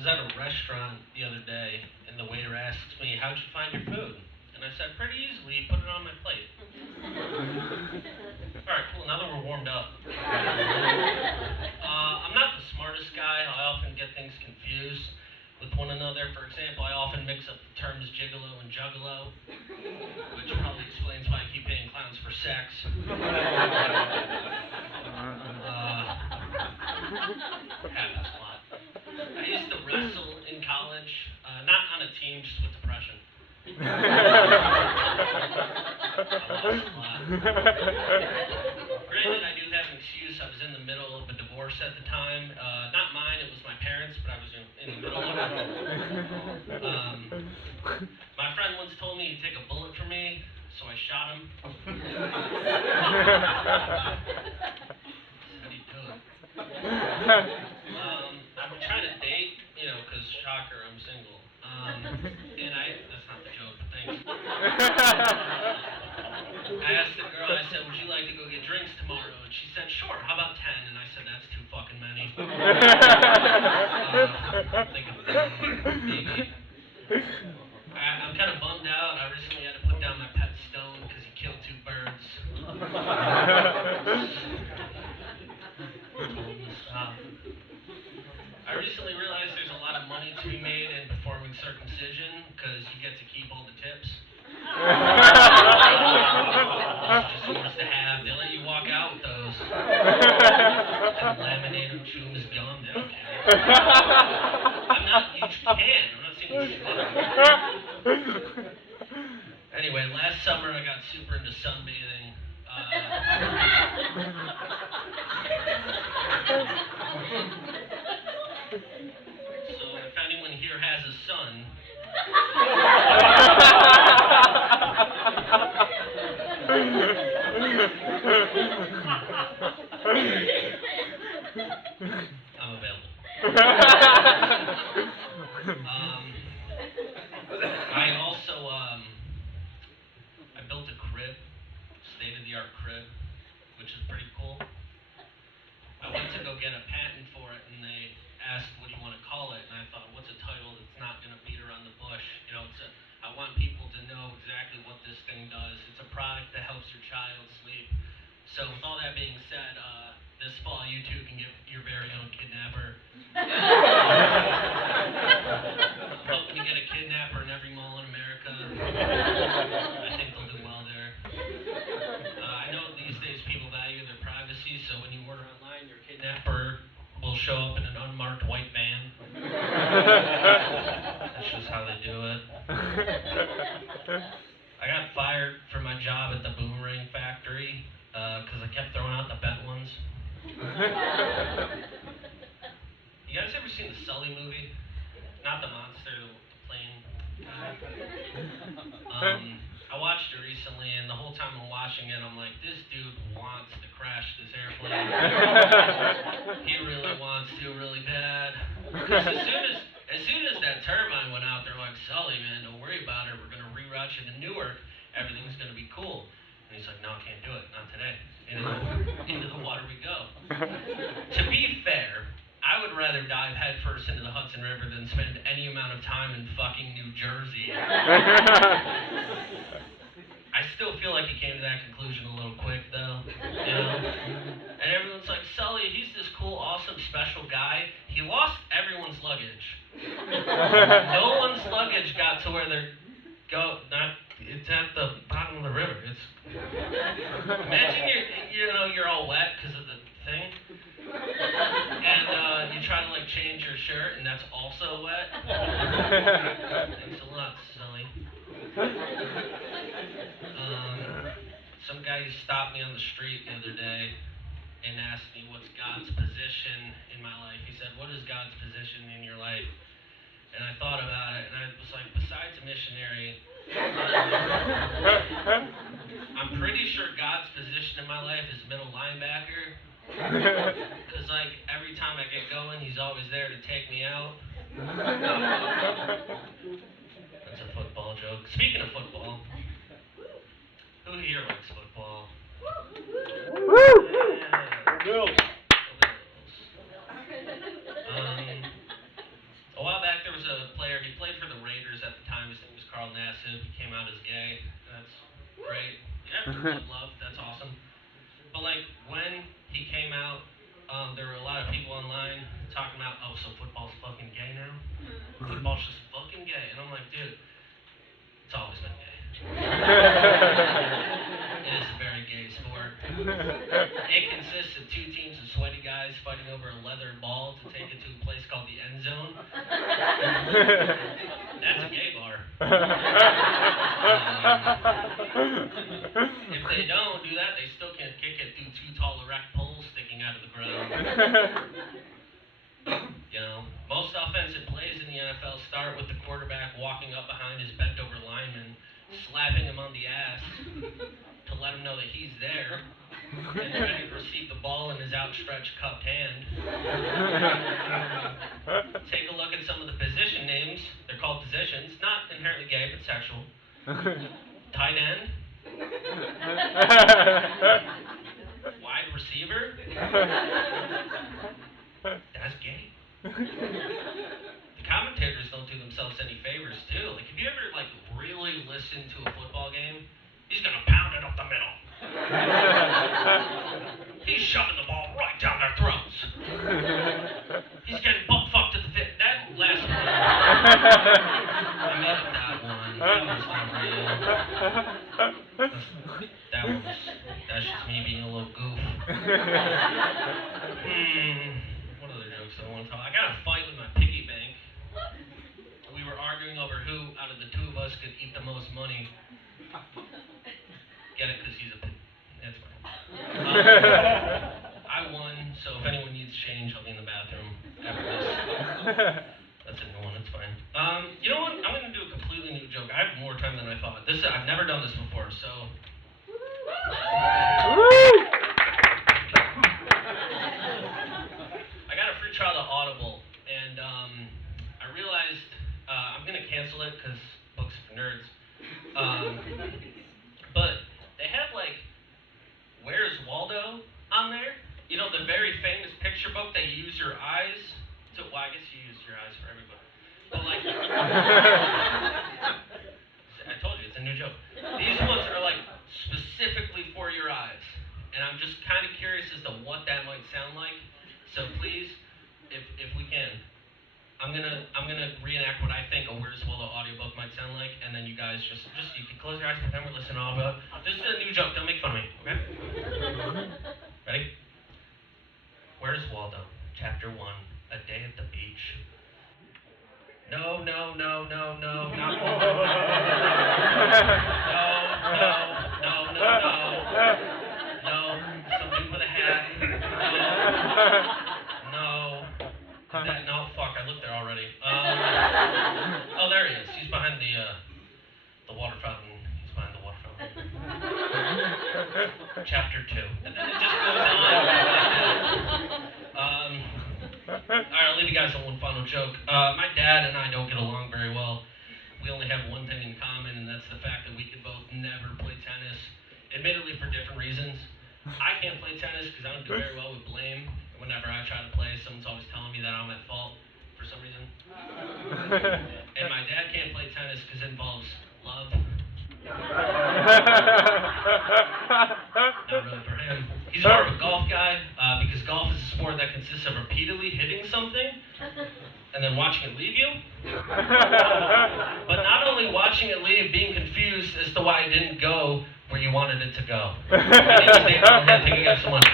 was at a restaurant the other day, and the waiter asks me, "How'd you find your food?" And I said, "Pretty easily. Put it on my plate." All right, cool. Now that we're warmed up, I'm not the smartest guy. I often get things confused with one another. For example, I often mix up the terms gigolo and juggalo, which probably explains why I keep paying clowns for sex. Happens a lot. I used to wrestle in college, not on a team, just with depression. I lost a lot. Granted, I do have an excuse. I was in the middle of a divorce at the time. Not mine, it was my parents, but I was in the middle of it. My friend once told me he'd take a bullet for me, so I shot him. How do you do it? I've been trying to date, because shocker, I'm single. And that's not the joke, but thanks. I asked the girl, I said, "Would you like to go get drinks tomorrow?" And she said, "Sure, how about 10?" And I said, "That's too fucking many." I'm thinking, maybe. I'm kind of bummed out. I recently had to put down my pet Stone because he killed 2 birds. Stop. I recently realized there's a lot of money to be made in performing circumcision because you get to keep all the tips. It's just yours to have. They let you walk out with those. And laminate them, chew them as gum. They don't care. I'm not. You can. I'm not saying you should. Anyway, last summer I got super into sunbathing. So if anyone here has a son, I'm available. I also I built a crib, state-of-the-art crib, which is pretty cool. I went to go get a patent for it, and they asked, "What do you want to call it?" And I thought, what's a title that's not going to beat around the bush? I want people to know exactly what this thing does. It's a product that helps your child sleep. So with all that being said, this fall you too can get your very own kidnapper. I'm hoping to get a kidnapper in every mall in America. I think they'll do well there. I know these days people value their privacy, so when you order online, your kidnapper will show up in an unmarked white van. That's just how they do it. I got fired from my job at the boomerang factory because I kept throwing out the bent ones. You guys ever seen the Sully movie? Not the monster, the plane guy. I watched it recently, and the whole time I'm watching it, I'm like, this dude wants to crash this airplane. He really wants to, really bad. Because as soon as that turbine went out, they're like, "Sully, man, don't worry about it. We're gonna reroute you to Newark. Everything's gonna be cool." And he's like, "No, I can't do it. Not today." Into the water we go. To be fair, I would rather dive headfirst into the Hudson River than spend any amount of time in fucking New Jersey. I still feel like he came to that conclusion a little quick, though. And everyone's like, "Sully, he's this cool, awesome, special guy. He lost everyone's luggage. No one's luggage got to where they're it's at the bottom of the river. Imagine you're all wet because of the thing. And you try to change your shirt, and that's also wet. Thanks a lot, Sully. Some guy stopped me on the street the other day and asked me what's God's position in my life. He said, "What is God's position in your life?" And I thought about it, and I was like, besides a missionary, I'm pretty sure God's position in my life is middle linebacker. Because, every time I get going, he's always there to take me out. That's a football joke. Speaking of football, who here likes football? Woo! A while aggressive. He came out as gay. That's great. Yeah, love. That's awesome. But like when he came out, there were a lot of people online talking about, oh, so football's fucking gay now? Football's just fucking gay. And I'm like, dude, it's always been gay. It is a very gay sport. It consists of two teams of sweaty guys fighting over a leather ball to take it to a place called the end zone. That's a gay bar. If they don't do that, they still can't kick it through two tall erect poles sticking out of the ground. You know, most offensive plays in the NFL start with the quarterback walking up behind his bent over lineman, slapping him on the ass to let him know that he's there and ready to receive the ball in his outstretched cupped hand. Take a look at some of the position names. They're called positions, not inherently gay, but sexual. Tight end. Wide receiver. That's gay. The commentators don't do themselves any favors too. Like, have you ever like really listened to a football game? He's gonna pound it up the middle. He's shoving the ball right down their throats. He's getting butt fucked to the fit. That last one. I made up that one. That was not real. That's just me being a little goof. What other jokes do I want to tell? I got a fight with my piggy bank. We were arguing over who out of the two of us could eat the most money. Get it? Because he's a pig. That's fine. I won, so if anyone needs change, I'll be in the bathroom after this. That's a new one, it's fine. You know what? I'm going to do a completely new joke. I have more time than I thought. I've never done this before, so... I got a free trial to Audible, and I realized I'm going to cancel it because books are for nerds. But they have, like, Where's Waldo on there? You know, the very famous picture book that you use your eyes to... Well, I guess you use your eyes for everybody. But, like... I told you, it's a new joke. These ones are, like, specifically for your eyes. And I'm just kind of curious as to what that might sound like. So please, if we can, I'm gonna reenact what I think a Where's Waldo audiobook might sound like, and then you guys just you can close your eyes, pretend we're listening to all about. This is a new joke, don't make fun of me, okay? Ready? Where's Waldo? Chapter 1, A Day at the Beach. No, not no. No, some dude with a hat. No. No, fuck, I looked there already. Oh, there he is. He's behind the water fountain. He's behind the water fountain. Chapter 2. And then it just goes on. Alright, I'll leave you guys on one final joke. My dad and I don't get along very well. We only have one thing in common, and that's the fact that we could both never play tennis. Admittedly, for different reasons. I can't play tennis because I don't do very well with blame. Whenever I try to play, someone's always telling me that I'm at fault for some reason. And my dad can't play tennis because it involves love. Not really for him. He's more of a golf guy because golf is a sport that consists of repeatedly hitting something and then watching it leave you. But not only watching it leave, being confused as to why it didn't go where you wanted it to go. My name is David. Thank you guys so much.